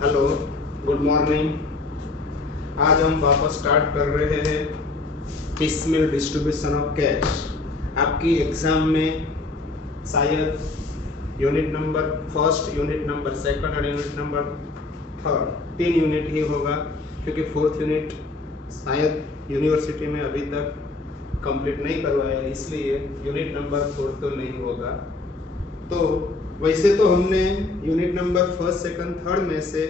Hello, good morning. आज हम वापस स्टार्ट कर रहे हैं पिसमिल डिस्ट्रीब्यूशन ऑफ कैश। आपकी एग्जाम में शायद unit number first, unit number second और यूनिट नंबर थर्ड 3 यूनिट ही होगा, क्योंकि फोर्थ यूनिट शायद यूनिवर्सिटी में अभी तक कंप्लीट नहीं करवाया है, इसलिए यूनिट नंबर 4 तो नहीं होगा। तो वैसे तो हमने unit number first, second, third में से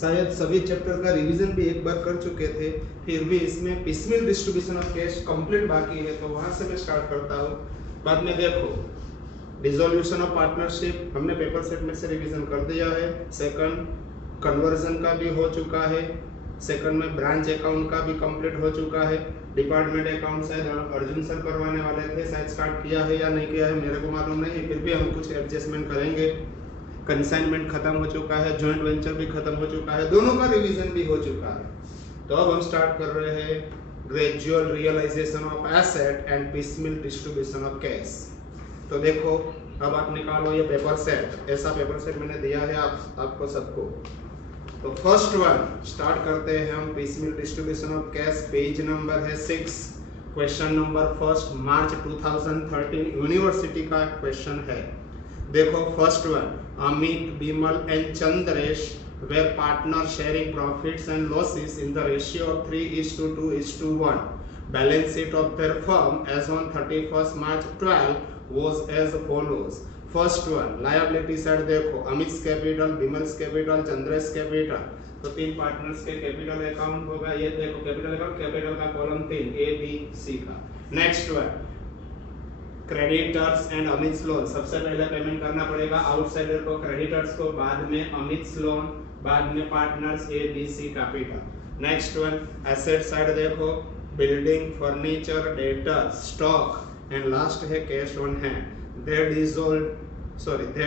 शायद सभी चैप्टर का रिवीजन भी एक बार कर चुके थे, फिर भी इसमें पिसमिल डिस्ट्रीब्यूशन ऑफ कैश कंप्लीट बाकी है, तो वहां से मैं स्टार्ट करता हूँ। बाद में देखो, डिसोल्यूशन ऑफ पार्टनरशिप हमने पेपर सेट में से रिवीजन कर दिया है। सेकंड, कन्वर्जन का भी हो चुका है। सेकंड में ब्रांच अकाउंट का भी कंप्लीट हो चुका है। डिपार्टमेंट अकाउंट शायद अर्जुन सर करवाने वाले थे, शायद स्टार्ट किया है या नहीं किया है मेरे को मालूम नहीं, फिर भी हम कुछ एडजस्टमेंट करेंगे। कंसाइनमेंट खत्म हो चुका है, जॉइंट वेंचर भी खत्म हो चुका है, दोनों का रिवीजन भी हो चुका है। तो अब हम स्टार्ट कर रहे हैं gradual realisation of asset and piecemeal distribution of cash. तो देखो, अब आप निकालो ये पेपर सेट, ऐसा पेपर सेट मैंने दिया है आपको सबको। तो फर्स्ट वन स्टार्ट करते हैं हम piecemeal distribution of cash. Page number है 6, question number first, March 2013 university का क्वेश्चन है। देखो first one, Amit, Bimal and Chandresh were partners sharing profits and losses in the ratio of 3:2:1. Balance sheet of their firm as on 31st March 12 was as follows. First one, liability side देखो, Amit capital, Bimal's capital, Chandresh capital, तो 3 partners के capital account होगा। ये देखो capital account, capital का column 3 A B C का। Next one, creditors and Amit loan, सबसे पहले पेमेंट करना पड़ेगा आउटसाइडर को, क्रेडिटर्स को, बाद में अमित लोन, बाद में partners A B C capital. Next one, asset side देखो, building, furniture, debtor, stock and last है cash on hand. they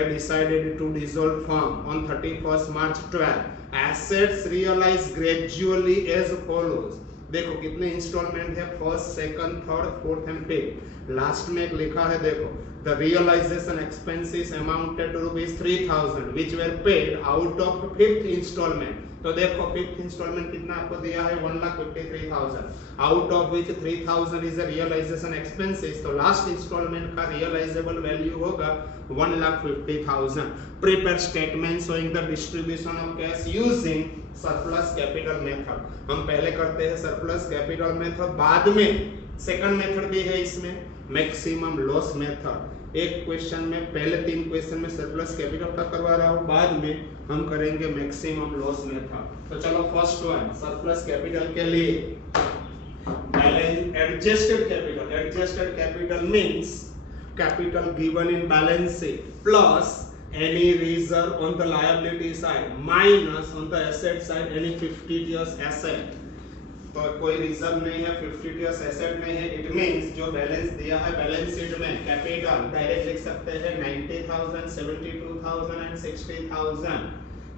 decided to dissolve firm on 31st March 12. Assets realized gradually as follows. देखो कितने instalment है, first, second, third, fourth and fifth. Last में एक लिखा है देखो, the realization expenses amounted to ₹3000 which were paid out of fifth installment. तो देखो फिफ्थ इंस्टॉलमेंट कितना आपको दिया है, 1,53,000, out of which 3,000 is a realisation expenses. तो लास्ट इंस्टॉलमेंट का रियलाइजेबल वैल्यू होगा 1,50,000। Prepare statement showing the distribution of cash using surplus capital method. हम पहले करते हैं सरप्लस कैपिटल मेथड, बाद में सेकंड मेथड भी है इसमें, मैक्सिमम लॉस मेथड। एक क्वेश्चन में, पहले 3 क्वेश्चन में सरप्लस कैपिटल का करवा रहा हूं, बाद में हम करेंगे मैक्सिमम लॉस मेथड। तो चलो फर्स्ट वन, सरप्लस कैपिटल के लिए balance adjusted capital. Adjusted capital means capital given in balance sheet plus any reserve on the liability side minus on the asset side any fictitious asset। तो कोई reserve नहीं है, fictitious asset नहीं है, it means जो balance दिया है balance sheet में, कैपिटल डायरेक्ट लिख सकते हैं 90,000, 72,000 एंड 60,000।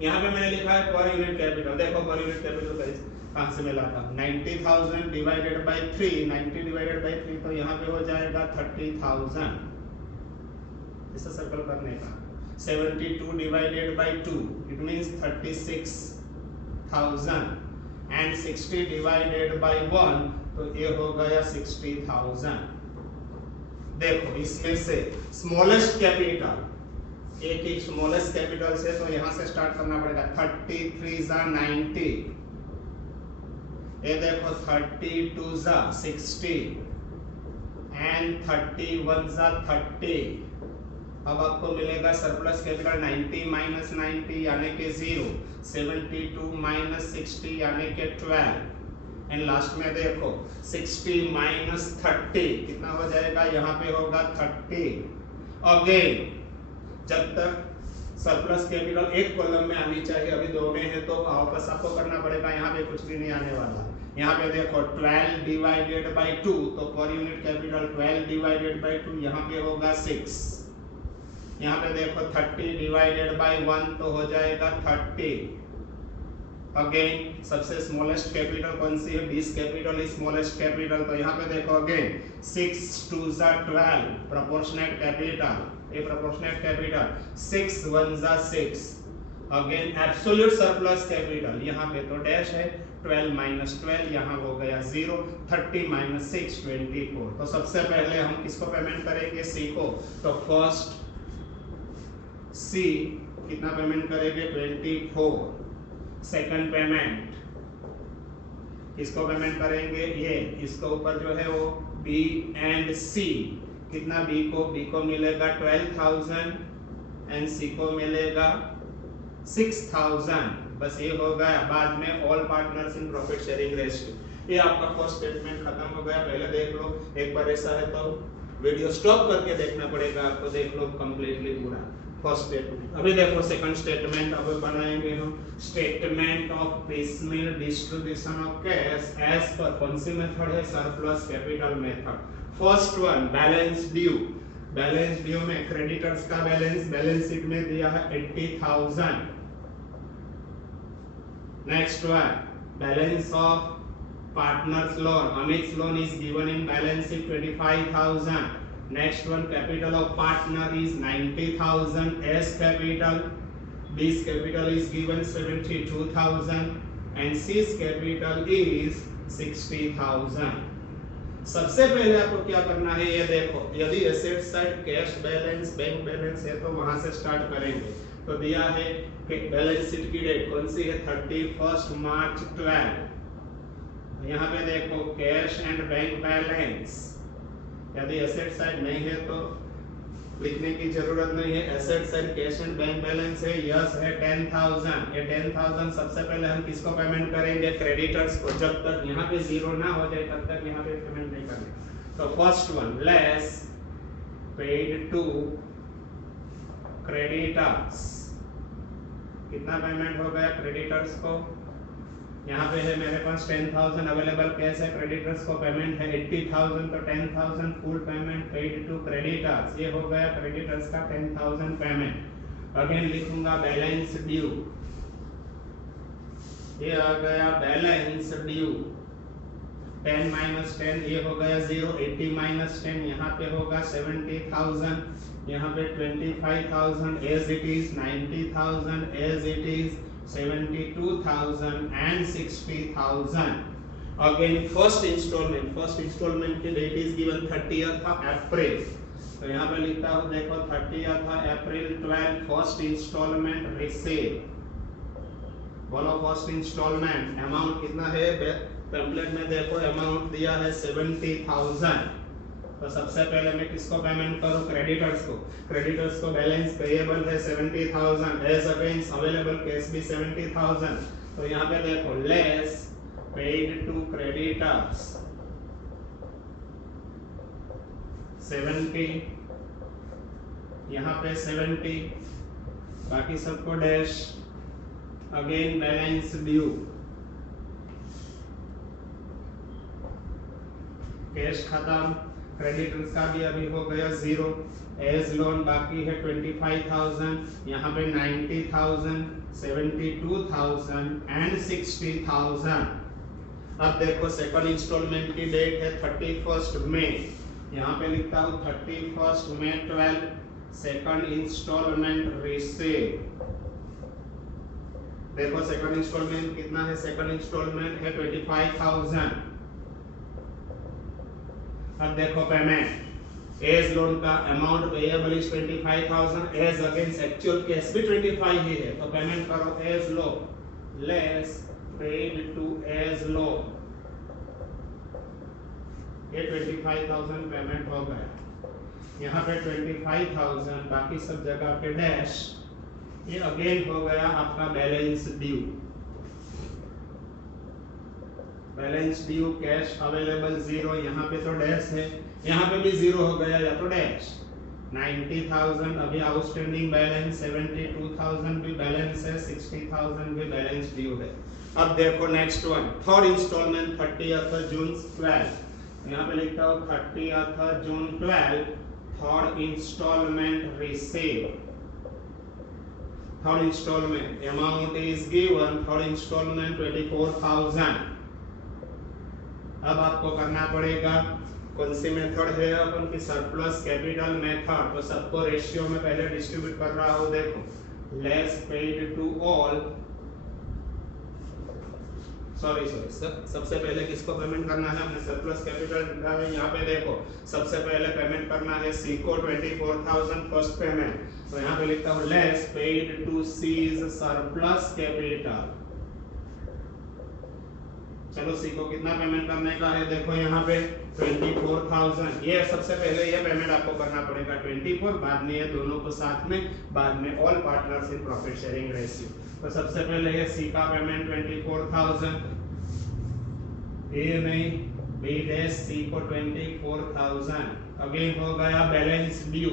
यहाँ पे मैंने लिखा है पर यूनिट कैपिटल। देखो पर यूनिट कैपिटल कहाँ से मिला था, 90,000 डिवाइडेड बाय 3, 90 डिवाइडेड बाय 3, तो यहाँ पे हो जाएगा 30,000, इसे सर्कल करने का। 72 divided by 2, it means 36,000 and 60 divided by 1, तो ये हो गया 60,000। देखो इसमें से स्मॉलेस्ट कैपिटल, एक ही स्मॉलेस्ट कैपिटल से, तो यहाँ से स्टार्ट करना पड़ेगा। 33 * 90, ये देखो 32 * 60 एंड 31 * 30। अब आपको मिलेगा सरप्लस कैपिटल 90 माइनस 90 यानी कि 0, 72 माइनस 60 यानी कि 12, एंड लास्ट में देखो 60 माइनस 30 कितना हो जाएगा, यहाँ पे होगा 30। अगेन जब तक सरप्लस कैपिटल एक कॉलम में आनी चाहिए, अभी 2 में है, तो वापस आपको करना पड़ेगा, यहाँ पे कुछ भी नहीं आने वाला। यहाँ पे देखो 12 डिवाइडेड बाय 2, तो per unit capital 12 divided by 2 यहाँ पे होगा 6। यहाँ पे देखो 30 डिवाइडेड बाय 1, तो हो जाएगा 30। अगेन सबसे स्मॉलेस्ट कैपिटल कौन सी है, 20 कैपिटल इज स्मॉलेस्ट कैपिटल, तो यहाँ पे देखो अगेन 6 * 2 = 12 प्रोपोर्शनेट कैपिटल, ये proportionate capital, 6 * 1 = 6, again absolute surplus capital, यहाँ पे तो डैश है, 12 माइनस 12 यहाँ हो गया 0, 30 माइनस 6 24। तो सबसे पहले हम किसको पेमेंट करेंगे, सी को। तो फर्स्ट सी कितना पेमेंट करेंगे, 24। सेकंड पेमेंट किसको पेमेंट करेंगे, ये इसके ऊपर जो है वो बी एंड सी, कितना बी को मिलेगा 12,000 एंड सी को मिलेगा 6,000। बस ये हो गया। बाद में all partners in profit sharing ratio. ये आपका फर्स्ट स्टेटमेंट खत्म हो गया। पहले देख लो, एक बार ऐसा है तो वीडियो स्टॉप करके देखना पड़ेगा आपको, देख लो कंप्लीटली पूरा फर्स्ट स्टेटमेंट। अभी देखो सेकंड स्टेटमेंट अब बनाएंगे हम। Statement of piecemeal distribution of cash as per कौन सी मेथड है, surplus capital method. First one balance due. Balance due में क्रेडिटर्स का बैलेंस शीट में दिया है 80,000। Next one balance of partners loan, Amit's लोन is given in balance sheet 25,000. Next one capital of partner is 90,000 as capital. B's capital is given 72,000 and C's capital is 60,000. सबसे पहले आपको क्या करना है, ये देखो, यदि asset side cash balance bank balance है तो वहां से स्टार्ट करेंगे। तो दिया है कि बैलेंस शीट की डेट कौन सी है, 31 मार्च 12। यहाँ पे देखो कैश एंड बैंक बैलेंस, यदि एसेट साइड नहीं है तो लिखने की जरूरत नहीं है। Asset side cash and bank balance है, यस है 10,000। ये 10,000 सबसे पहले हम किसको पेमेंट करेंगे, क्रेडिटर्स को। जब तक यहाँ पे जीरो ना हो जाए तब तक यहाँ पे पेमेंट नहीं करनी। तो first one less paid to creditors, कितना पेमेंट हो गया क्रेडिटर्स को, यहाँ पे है मेरे पास 10,000 अवेलेबल कैश है, क्रेडिटर्स को पेमेंट है 80,000, तो 10,000 full payment paid to creditors. ये हो गया क्रेडिटर्स का 10,000 पेमेंट। अगेन लिखूंगा बैलेंस ड्यू, ये आ गया बैलेंस ड्यू 10 माइनस 10, ये हो गया 0, 80 माइनस 10 यहाँ पे होगा 70,000, यहाँ पे 25,000 as it is, 90,000 as it is, 72,000 and 60,000. Again first installment की date is given 30th April. तो यहाँ पे लिखता हूँ देखो 30th April 12 first instalment receive. बोलो फर्स्ट इंस्टॉलमेंट अमाउंट कितना है, टेम्पलेट में देखो अमाउंट दिया है 70,000। तो सबसे पहले मैं किसको पेमेंट करूं, क्रेडिटर्स को। क्रेडिटर्स को बैलेंस पेएबल है 70,000 एज अगेंस्ट अवेलेबल कैश भी 70,000। तो यहाँ पे देखो लेस पेड टू क्रेडिटर्स 70, यहाँ पे 70, बाकी सबको dash. Again balance due, cash खत्म, क्रेडिटर्स का भी अभी हो गया 0, एज लोन बाकी है 25,000, यहाँ पे 90,000, 72,000 एंड 60,000। अब देखो सेकंड इंस्टॉलमेंट की डेट है 31 मई, यहाँ पे लिखता हूँ 31 मई 12 सेकंड इंस्टॉलमेंट रिसीव। देखो सेकंड इंस्टॉलमेंट कितना है, सेकंड इंस्टॉलमेंट है 25,000। अब देखो पेमेंट, एज लोन का amount payable is 25,000 as against actual cash भी 25 ही है। तो पेमेंट करो as loan less paid to as loan, ये 25,000 पेमेंट हो गया। यहाँ पे 25,000, बाकी सब जगह पे डैश। ये अगेन हो गया आपका balance due. Balance due cash available 0, यहाँ पे तो डैश है, यहाँ पे भी 0 हो गया या तो डैश। 90,000 अभी आउटस्टैंडिंग बैलेंस, 72,000 भी बैलेंस है, 60,000 भी बैलेंस ड्यू है। अब देखो next one third instalment 30th June 12, यहाँ पे लिखता हूँ 30th June 12 third instalment receive. Third instalment amount is given, third instalment 24,000। अब आपको करना पड़ेगा कौन सी मेथड है अपन की, सरप्लस कैपिटल मेथड। तो सबको रेशियो में पहले डिस्ट्रीब्यूट कर रहा हूँ, देखो less paid to all, sorry सबसे पहले किसको पेमेंट करना है, अपने सरप्लस कैपिटल है यहाँ पे देखो, सबसे पहले पेमेंट करना है सी को 24,000 फर्स्ट पेमेंट, तो यहाँ पे लिखता हूँ less paid to C's surplus capital. चलो सी को कितना पेमेंट करने का है, देखो यहाँ पे 24,000, ये सबसे पहले ये पेमेंट आपको करना पड़ेगा 24, बाद में ये दोनों को साथ में, बाद में all partners in profit sharing ratio. तो सबसे पहले ये सी का पेमेंट 24,000, ए नहीं बी डैश सी को 24,000, अगेन हो गया बैलेंस ड्यू,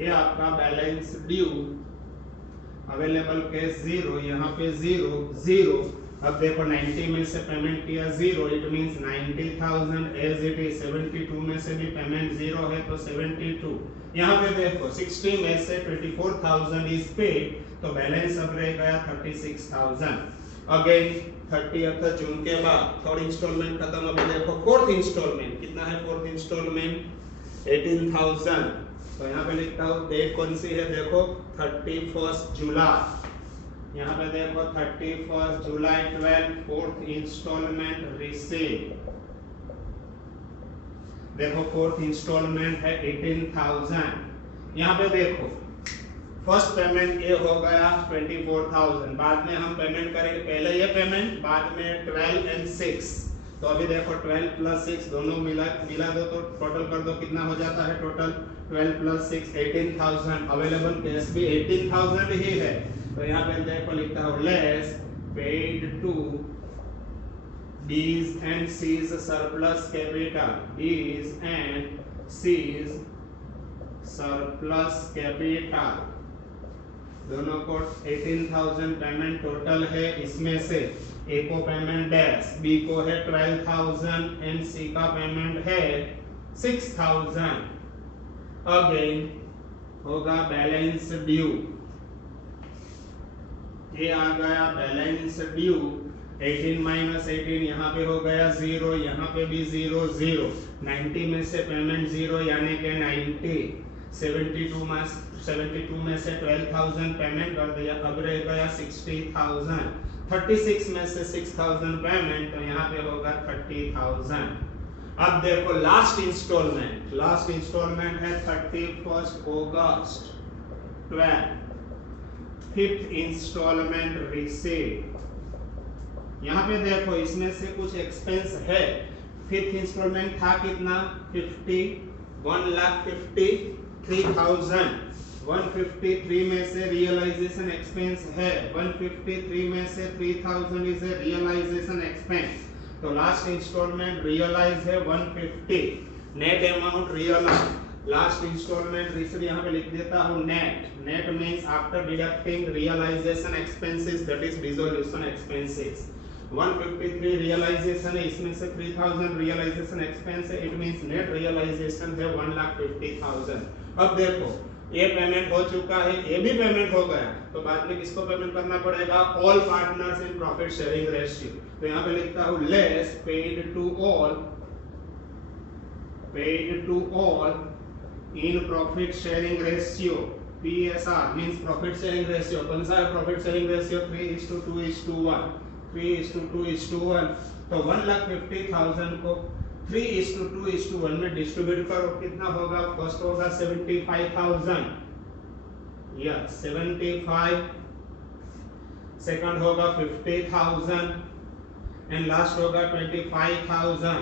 ये आपका बैलेंस ड्यू, अवेलेबल कैश 0, यहाँ पे 0 0, अब देखो 90 में से पेमेंट किया 0, it means 90,000 as it is, 72 में से भी पेमेंट 0 है तो 72, यहाँ पे देखो 60 में से 24,000 इज पेड, तो बैलेंस अब रह गया 36,000। अगेन 30th जून के बाद थर्ड इंस्टॉलमेंट खत्म, अभी देखो फोर्थ इंस्टॉलमेंट कितना है, फोर्थ इंस्टॉलमेंट 18,000, तो यहाँ पे लिखता हूँ डेट कौन सी है, देखो 31 जुलाई, यहाँ पे देखो 31 जुलाई 12 फोर्थ इंस्टॉलमेंट रिसीव, देखो फोर्थ इंस्टॉलमेंट है 18,000, यहाँ पे देखो फर्स्ट पेमेंट ये हो गया 24,000, बाद में हम पेमेंट करेंगे, पहले ये पेमेंट, बाद में 12 and 6, तो अभी देखो 12 plus 6 दोनों मिला दो तो टोटल कर दो, कितना हो जाता है टोटल, 12 plus 6 18,000, अवेलेबल कैश भी 18,000 ही है, तो यहाँ पे देखो लिखता हूँ less paid to D's and C's surplus capital, D's and C's surplus capital, दोनों को 18,000 पेमेंट टोटल है, इसमें से ए को पेमेंट डैश, बी को है 12,000 एंड सी का पेमेंट है 6,000। अगेन होगा बैलेंस ड्यू, ये आ गया बैलेंस ड्यू, 18 माइनस 18, यहाँ पे हो गया 0, यहाँ पे भी 0 0, 90 में से पेमेंट 0 यानी कि 90, 72 में से 12,000 पेमेंट कर दिया, अब रह गया 60,000, 36 में से 6,000 पेमेंट, तो यहाँ पे होगा 30,000। अब देखो लास्ट इंस्टॉलमेंट है 31 अगस्त 12, फिफ्थ इंस्टॉलमेंट रिसीव, यहाँ पे देखो इसमें से कुछ एक्सपेंस है, फिफ्थ इंस्टॉलमेंट था कितना 1,53,000, 153 में से रियलाइजेशन एक्सपेंस है, 153 में से 3,000 इज ए रियलाइजेशन एक्सपेंस, तो लास्ट इंस्टॉलमेंट रियलाइज है 150, net amount realise, last instalment receive यहाँ पे लिख देता हूँ net means after deducting realisation expenses that is dissolution expenses, 153 realisation है, इसमें से 3,000 रियलाइजेशन एक्सपेंस है, इट मींस नेट रियलाइजेशन है 1,50,000। अब देखो ये पेमेंट हो चुका है, ये भी पेमेंट हो गया, तो बाद में किसको पेमेंट करना पड़ेगा, all partners in profit sharing ratio, तो यहाँ पे लिखता हूँ less paid to all in profit sharing ratio, PSR means profit sharing ratio, कौन सा है प्रॉफिट शेयरिंग रेशियो, 3:2:1, 3:2:1, तो 1,50,000 को 3:2:1 में डिस्ट्रीब्यूट करो, कितना होगा, फर्स्ट होगा 75,000, या 75, सेकंड होगा 50,000 एंड लास्ट होगा 25,000,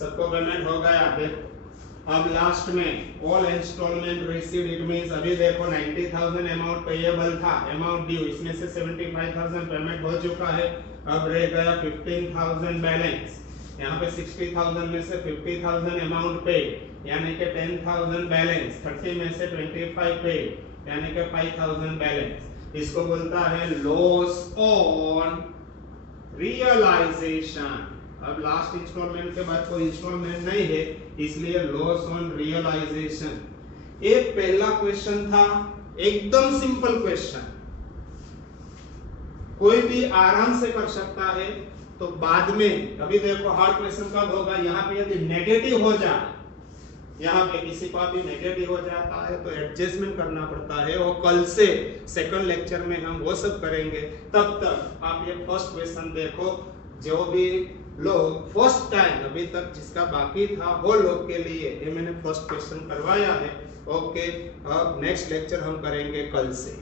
सबको पेमेंट हो गया। देखो अब लास्ट में all instalment received, it means अभी देखो 90,000 अमाउंट पेएबल था, अमाउंट ड्यू, इसमें से 75,000 पेमेंट हो चुका है, अब रह गया 15,000 बैलेंस, यहाँ पे 60,000 में से 50,000 अमाउंट पे यानी कि 10,000 बैलेंस, 30 में से 25 पे यानी कि 5,000 बैलेंस, इसको बोलता है लॉस ऑन रियलाइजेशन। अब लास्ट इंस्टॉलमेंट के बाद कोई इंस्टॉलमेंट नहीं है, इसलिए लॉस ऑन रियलाइजेशन। एक पहला क्वेश्चन था एकदम सिंपल क्वेश्चन, कोई भी आराम से कर सकता है, तो बाद में अभी देखो हार्ड क्वेश्चन कब होगा, यहाँ पे यदि नेगेटिव हो जाए यहाँ पे किसी का भी नेगेटिव हो जाता है तो एडजस्टमेंट करना पड़ता है, और कल से सेकंड लेक्चर में हम वो सब करेंगे। तब तक आप ये फर्स्ट क्वेश्चन देखो, जो भी लोग फर्स्ट टाइम अभी तक जिसका बाकी था वो लोग के लिए ये मैंने फर्स्ट क्वेश्चन करवाया है। ओके, अब नेक्स्ट लेक्चर हम करेंगे कल से।